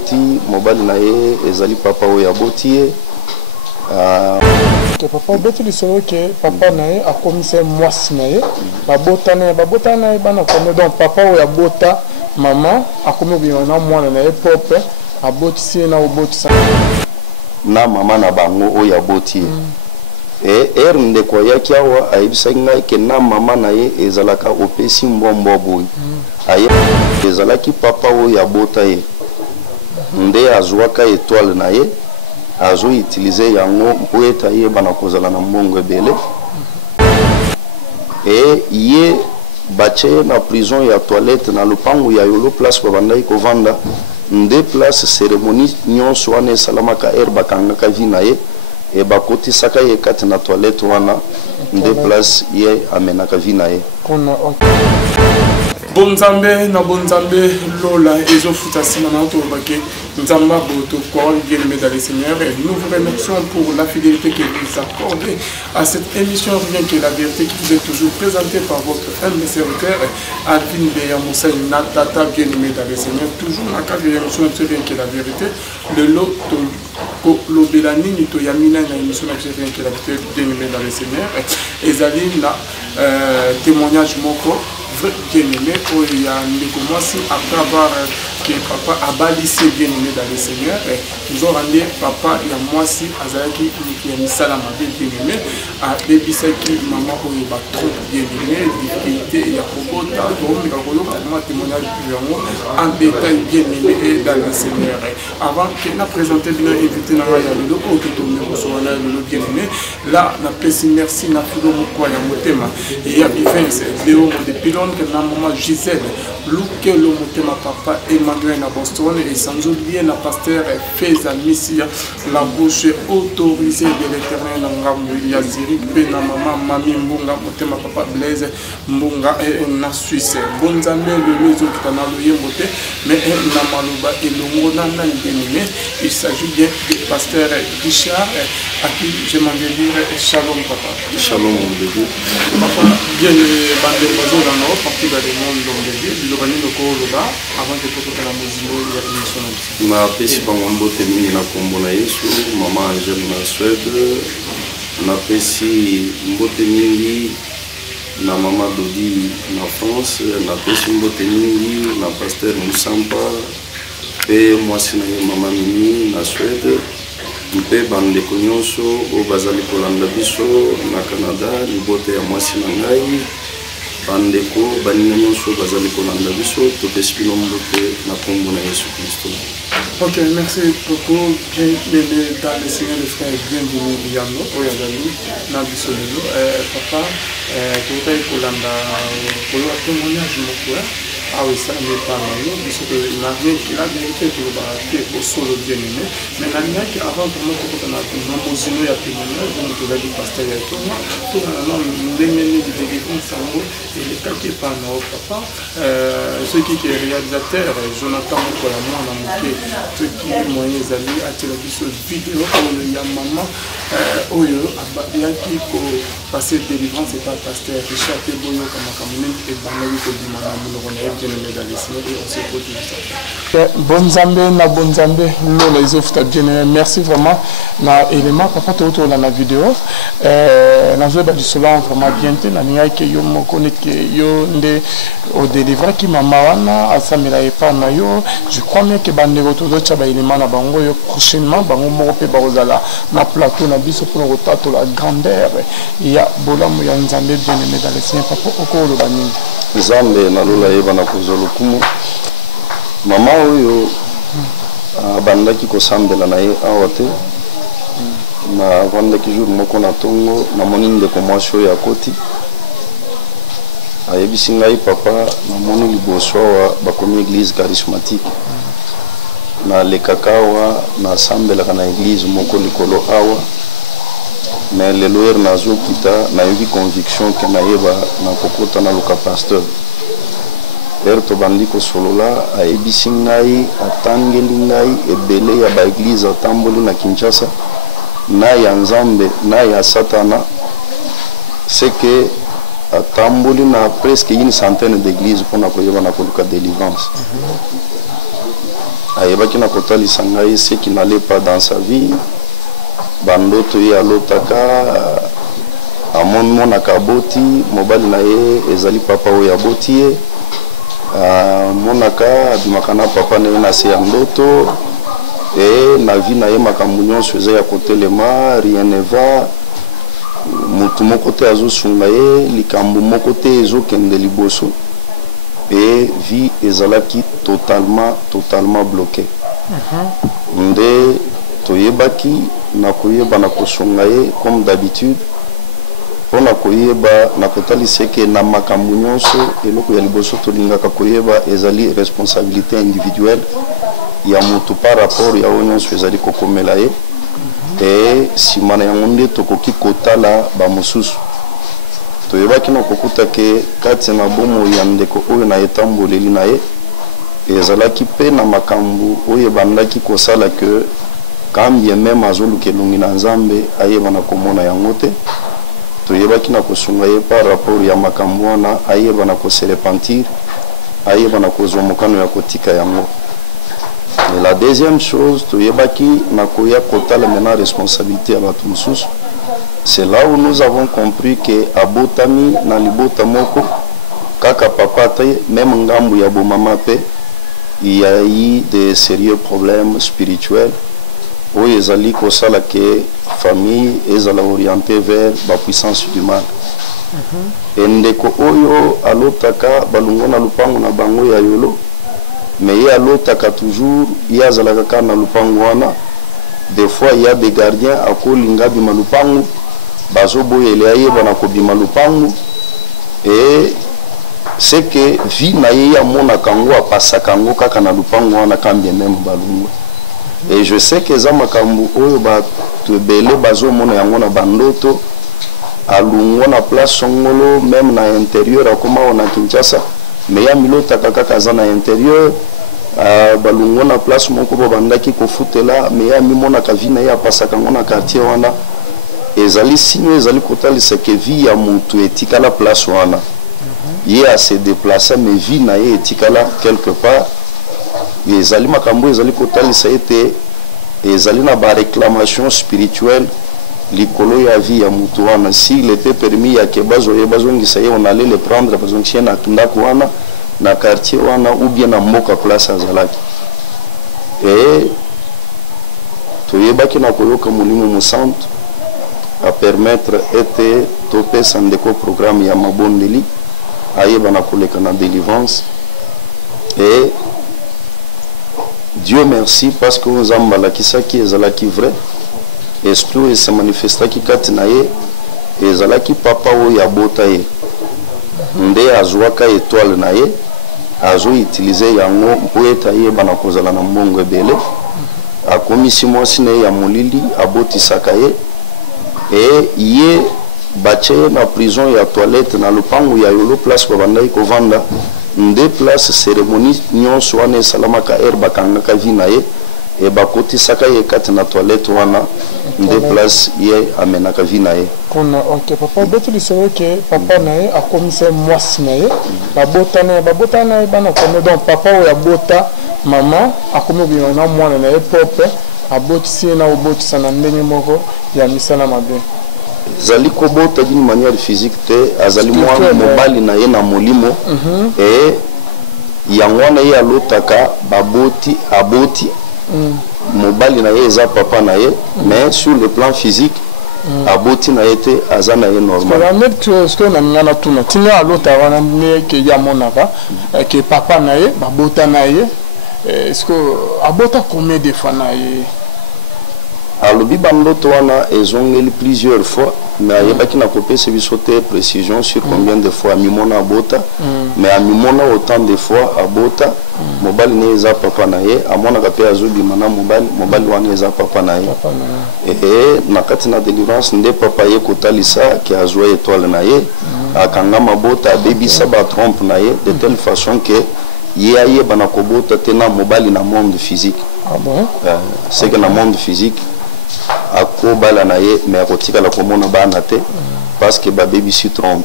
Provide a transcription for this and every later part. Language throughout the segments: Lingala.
aboti mobali na ye ezali papa oyo aboti que papa obeti lisolo que papa na ye akomise mwasi na ye babota na ye bana kono donc papa oyo abota maman akomi obima na mwana na ye pope abotisi na obotisa na mama na bango oyo aboti ye ndeko ayaki awa ayebisaki ngai ke na mama na ye ezalaka opesi mbombo boye aye ezalaki papa oyo abota ye nde azwaka étoile na ye azo utiliser yango mpo ete ayebana kozala na mbongo ebele ye batie ye na prison ya toilette na lopango ya yolo place babandaki kovanda nde place cérémonie nyonso wana esalamaka bakangaka vi na ye bakotisaka ye kati na toilette wana nde place ye amenaka vi na ye Bonzambe na bonzambe lola ezofuta simana tobake nzamba boto quoi bien aimé dans les seigneurs et nous vous remercions pour la fidélité que vous accordez à cette émission Rien que la vérité qui vous est toujours présentée par votre humble serviteur Alvin Beya Moussa Natata bien aimé dans les seigneurs toujours na cadre de l'émission Rien que la vérité le lot le belani ni to yamina na émission Rien que la vérité bien aimé dans les seigneurs et Zali na témoignage moko bien aimé où il y a après avoir que papa a balisé bien aimé dans le Seigneur nous ont rendu papa et moi si azalaki qui a mis ça la bien aimé a débisaki maman où il va trop bien aimé difficulté il y a beaucoup de temps témoignage en détail bien aimé dans le Seigneur avant qu'il n'a présenté bien invité dans la vidéo où tu tombes sur la bien aimé là na pesi merci na fudo moko ya motema et il y a Vivence Léo de Pilon que na maman Gisèle Luke le motema papa Emmanuel na Boston et sans oublier na pasteur Feza Missia la bouche autorisée de l'Éternel ngambo ya Ziri pe na maman Mami Mbunga motema papa Blaise Mbunga na Suisse bonzambe le lezo kitana loye moté mais na maloba elongo na ndemine il s'agit bien du pasteur Richard à qui je m'en vais dire shalom papa shalom mon bébé papa bien bande mazo dans nos partie dans le monde de Dieu le bani loko loba avant de toka la mozimo ya émission na pesi bango mbote mingi na kombo na Yesu maman Angèle na Suède na pesi mbote mingi na maman Dodi na France na pesi mbote mingi na pasteur Moussampa pe mwasi na ye maman Mimi na Suède mpe bandeko nyonso oyo bazali kolanda biso na Canada libote ya mwasi na ngai bandeko baninga nyonso bazali kolanda biso topesi bino mbote na kombo na Yesu Kristo. Ok, merci beaucoup. Bienvenue dans le Seigneur le frère bienvenue Liano oyazali na biso lelo papa totai kolanda koyoa témoignage moko awe sami pa na yo biso que na rien qui la vérité to ba te au solo bien aimé mais na nia qui avant pour moi ko na mozino ya témoignage donc to la di pasteur ya to na non ndengeni di délivrance sango et le cas qui pa na papa ce qui est réalisateur Jonathan ko la moi na moké ce qui moyen zali a télé biso vidéo pour le ya maman oyo abaki ko passer délivrance et pas pasteur Richard Boyo comme kamene et banali ko di maman mo Bonzambe na bonzambe lola izofuta bien merci vraiment na élément papa to na vidéo na zoba du selon vraiment bien te na nia ke yo moko ne ke yo nde au délivrer ki mama wana asamela epa na yo je crois bien que bande roto do tcha ba élément na bango yo prochainement bango moko pe bazala na plateau na biso pour rotato la grandeur ya bolamu ya nzambe bien aimé dans le Seigneur papa okolo bani Zambe na lola yeba na kozolo kumu mama oyo abandaki kosambela na ye awa te na vandaki jour moko na tongo na moni ndeko mwasi oyo akoti ayebisi ngai papa na moni liboso awa bakomi église charismatique na lekaka awa na sambelaka na église moko likolo awa mais lelo nazokita nayoki conviction ke nayeba na kokota na luka pasteur tobandi kosolola ayebisi ngai atangeli ngai ebele ya baeglize atamboli na Kinshasa na ya Nzambe na ya Satana c'est que atamboli na presque une centaine d'églises mpona koyeba na koluka délivrance ayebaki na kotalisa ngai ce qui n'allait pas dans sa vie bandoto ye alotaka amonaka aboti mobali na ye ezali papa oyo aboti ye monaka abimaka na papa na ye na se ya ndoto e na vie na ye makambo nyonso eza ya kotelema rien ne va mutu moko te azosunga ye likambo moko te ezokende liboso et vie ezalaki totalement bloqué nde toyebaki na koyeba na kosunga ye comme d'habitude pona koyeba na kotalisa ke na makambo nyonso eloko ya liboso tolingaka koyeba ezali responsabilité individuelle ya mutu par rapport ya oyo nyonso ezali kokomela ye e nsima na yango nde tokoki kotala bamosusu toyebaki na kokuta ke kati na bomoi ya ndeko oyo na etamboleli na ye ezalaki mpe na makambo oyo ebandaki kosala ke kambie meme azoluka elongi na nzambe ayeba na komona yango te toyebaki na kosunga ye par rapport ya makambo wana ayeba na kose repentir ayeba na kozwa mokano ya kotika yango. Et la deuxième chose toyebaki na koya kotala maintenant responsabilité ya bato mosusu. C'est là où nous avons compris que abotami na libota moko kaka papa te même ngambu ya bo mama pe il y a eu de sérieux problèmes spirituels où ezali kosala ke famille ezala orientée vers la puissance du mal. Endeko oyo alotaka balungo na lupango na bango ya yolo mais ye alotaka toujours ye azalaka kaka na lupango wana. Des fois il y a des gardiens akolinga bima lupango bazoboyela ayeba na kobima lupango et c'est que vie na ye ya mona kango apasaka ngo kaka na lupango wana kambie même balungo. Et je sais que za makambo oyo bato ebele bazomona yango na bandoto alungo na place songolo même na intérieur akoma ona Kinshasa mais ya milotaka kaka za na intérieur balungo na place moko babandaki kofutela mais ya mimonaka vie na ye apasaka ngo na quartier wana ezali sinyo ezali kotalisa ke vie ya mutu etikala place wana ye a se déplacer mais vie na ye etikala quelque part ezali makambo ezali kotalisa ete ezali na ba réclamation spirituelle likolo ya vie ya mutu wana s'il était permis ya ke bazongisa ye on allait le prendre bazongisa na ndako wana na quartier wana ou bien na mboka place azalaki et toyebaki na koyoka molimo mosantu à permettre ete topesa ndeko programme ya mabondeli ayeba na koleka na délivrance et Dieu merci parce que nous avons balakisaki ezalaki vrai esprit se manifestaki kati na ye ezalaki papa oyo abota ye nde azwaka étoile na ye azo utiliser yango mpo ete ayeba na kozala na mbongo ebele akomisi mwasi na ye ya molili abotisaka ye et ye batie na prison ya toilette na lupango ya yolo place babandaki kovanda nde place cérémonie nyonso wana esalamaka ere bakangaka vi na ye e bakotisaka ye kati na toilette wana nde place ye amenaka vi na ye kona. Ok papa botulisaka ke papa na ye akomisa mwasi na ye babota na ye bana kome donc papa oyo abota mama akomi obima na mwana na ye propre abotisi ye na obotisa na ndenge moko ya misala mabe zali kobota d'une manière physique te azali mwana mobali na ye na molimo et yango wana ye alotaka baboti aboti mobali na ye eza papa na ye mais sur le plan physique aboti na ye te aza na ye normal ce na ngana tuna tina alota wana ne ke ya monaka ke papa na ye babota na ye est-ce que abota combien de fois na ye alobi bandoto wana ezongeli plusieurs fois mais ayebaki na kopesa biso te précision sur combien de fois amimona abota mais amimona autant de fois abota mobali ne eza papa na ye amonaka mpe azobima na mobali wana eza papa na ye et na kati na délivrance nde papa ye kotalisa ke azwa étoile na ye akanga mabota abebisa batrompe na ye de telle façon que ye ayeba na kobota te na mobali na monde physique. C'est que na monde physique akobala na ye mais akotikala komona bana te parce que babebisi trompe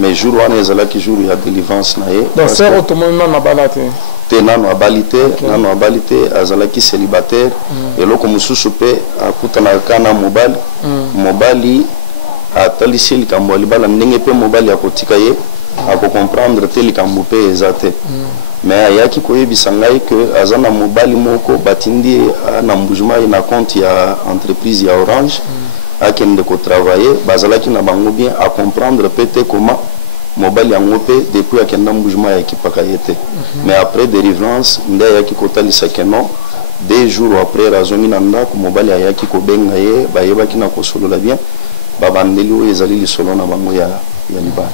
mais jour wana ezalaki jour ya délivrance na ye. Donc sœur otomona na balate. Te nano abali te azalaki célibataire eloko mosusu pe akutanaka na mobali atalisi likambo ya libala ndenge pe mobali akotika ye akocomprendre te likambo pe eza te mais ayaki koyebisa ngai ke aza na mobali moko batindi ye na mbujuma ye na compte ya entreprise ya Orange akende kotravailler bazalaki na bango bien acomprendre pe te comment mobali yango pe depuis akenda mbujuma ya ekipaka ye te mais après délivrance nde ayaki kotalisa ke non 2 jours après razongi na ndako mobali ayaki kobenga ye bayebaki na kosolola bien babandeli oyo ezali lisolo na bango ya libala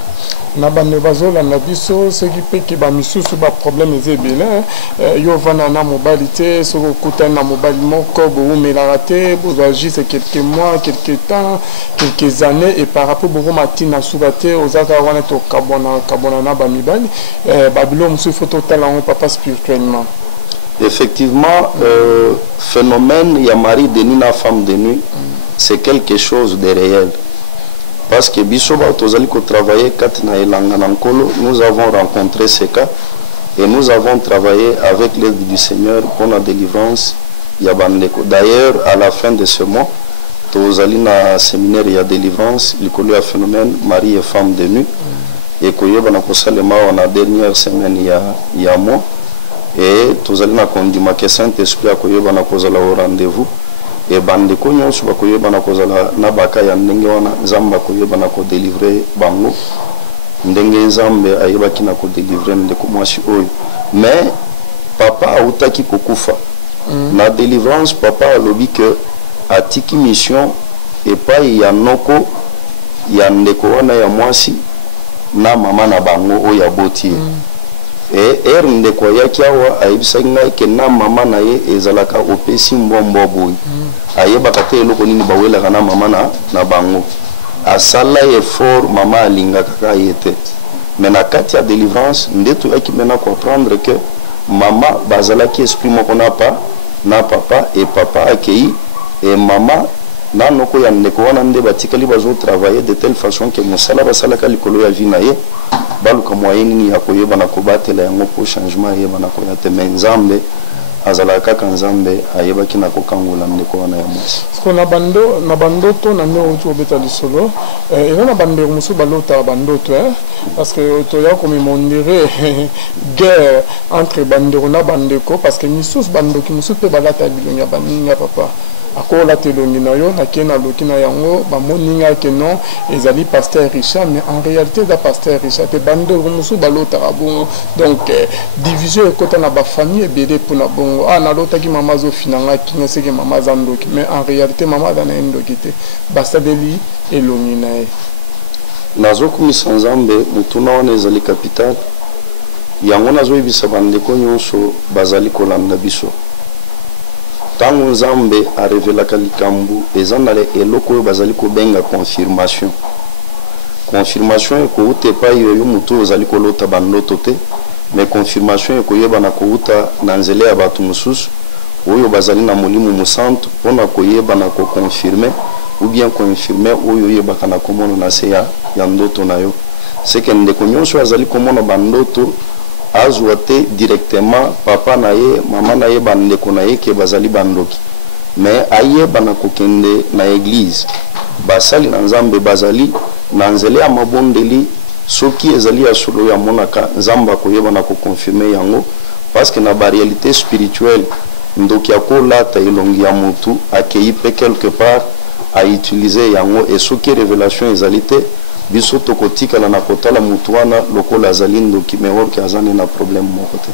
na bande bazolanda biso soki mpe ke bamisusu baproblème eza ebele yo ovanda na mobali te soki okutani na mobali moko bowumelaka te bozwa juste quelques mois quelques temps quelques années et par rapport bokoma ntina suka te ozaka wana tokabona na bamibali babilo mosusu fo totala yango papa spirituellement. Effectivement, phénomène ya mari de nuit na femme de nuit c'est quelque chose de réel. Parce que Bisoba Tozali ko travailler katina elanga nankolo, nous avons rencontré ces cas et nous avons travaillé avec l'aide du Seigneur pour la délivrance Yabandeko. D'ailleurs, à la fin de ce mois, Tozali na séminaire ya délivrance, il y a un phénomène mari et femme de nuit et koyo bana kosalema na dernière semaine ya mois et Tozali na kondima que Saint-Esprit akoyo bana kozala au rendez-vous. Et bandeko nyonso bakoyeba na kozala na baka ya ndenge wana nzambe akoyeba na ko délivrer bango ndenge nzambe ayebaki na ko délivrer ndeko mwasi oyo mais papa autaki kokufa na délivrance papa alobi que atiki mission epai ya noko ya ndeko wana ya mwasi na mama na bango oyo aboti et ndeko yaki awa ayebisaki ngai ke na mama na ye ezalaka opesi mbombo boyi ayebaka te eloko nini bawelaka na mama na bango asala effort mama alingaka kaka ye te mais na kati ya délivrance nde toyaki mena comprendre que mama bazalaki esprit moko na papa et papa akei et mama na noko ya ndeko wana nde batikali bazo travailler de telle façon que mosala basalaka likolo ya vie na ye baluka moyen nini ya koyeba na kobatela yango po changement yeba na koya te mais nzambe azala kaka nzambe ayebaki na kokangola ndeko wana ya mwasi ko na bandoto na nde otu obeta lisolo eza na bandeko mosusu balota bandoto parce que toya komemondire guerre entre bandeko na bandeko parce que misusu bandoki mosusu mpe balata bilongi ya baninga papa akola telongi na yo nake na loki na yango bamoninga ke non ezali pasteur Richard mais en réalité da pasteur Richard te bandeko mosusu balotaka bongo donc division ekota na bafamille ebele mpona bongo nalotaki mama azofinanga kinga seke mama aza ndoki mais en réalité mama aza na ye ndoki te basadeli elongi na ye nazokumisa nzambe mutuna wana ezali capital yango nazoyebisa bandeko nyonso bazali kolanda biso tango nzambe arevelaka likambo eza na eloko oyo bazali kobenga confirmation ekouta epai oyo motu ozali kolota bandoto te mais confirmation ekoyeba na kouta na nzela ya bato mosusu oyo bazali na molimo mosantu mpona koyeba na koconfirme ou bien confirme oyo oyebaka na komona na se ya ndoto na yo seke ndeko nyonso azali komona bandoto azwa te directement papa na ye mama na ye bandeko na ye ke bazali bandoki mais ayeba na kokende na église basali na nzambe bazali na nzela ya mabondeli soki ezali ya solo ya monaka nzambe akoyeba na koconfirme yango parce que na réalité spirituelle ndoki akolata elongi ya mutu akei pe quelque part a utiliser yango et soki révélation ezali te biso tokotikala na kotala mutu wana lokola azali ndoki mais or ke azani na problème moko te.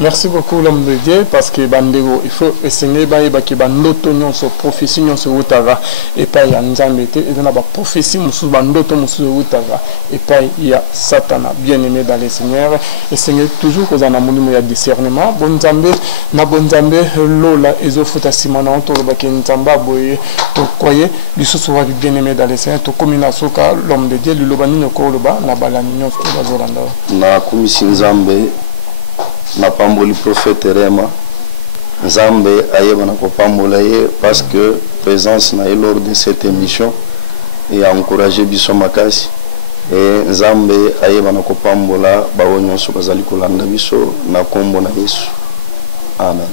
Merci beaucoup l'homme de Dieu parce que bandego il faut essayer bayeba ke bandoto nyonso prophétie nyonso utara et pas ya nzambe te et na ba prophétie musu bandoto musu utara et pas ya satana bien-aimé dans le Seigneur et Seigneur toujours que na molimo ya discernement bon nzambe na bon nzambe lola ezofuta simana to ba ke nzamba boye to croyez lisusu wa bien-aimé dans le Seigneur to komina soka l'homme de Dieu lobani ne ko loba na balani nyonso bazolanda na komisi nzambe na pamboli prophète Rema nzambe ayeba na kopambola ye parce que présence na lors de cette émission et a encouragé biso makasi et nzambe ayeba na kopambola bao nyonso bazali kolanda biso na kombo na Yesu. Amen.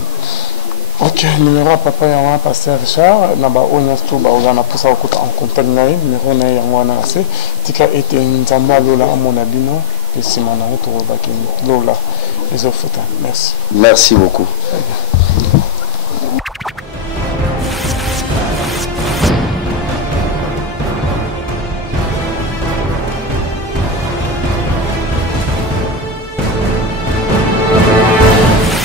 Ok, numéro à papa ya pasteur Richard na ba onyas to ba ozana posa okuta en contact na numéro na yango na se tika ete nzamba lola amona bino et simana to ba lola ezofuta. Merci. Merci beaucoup.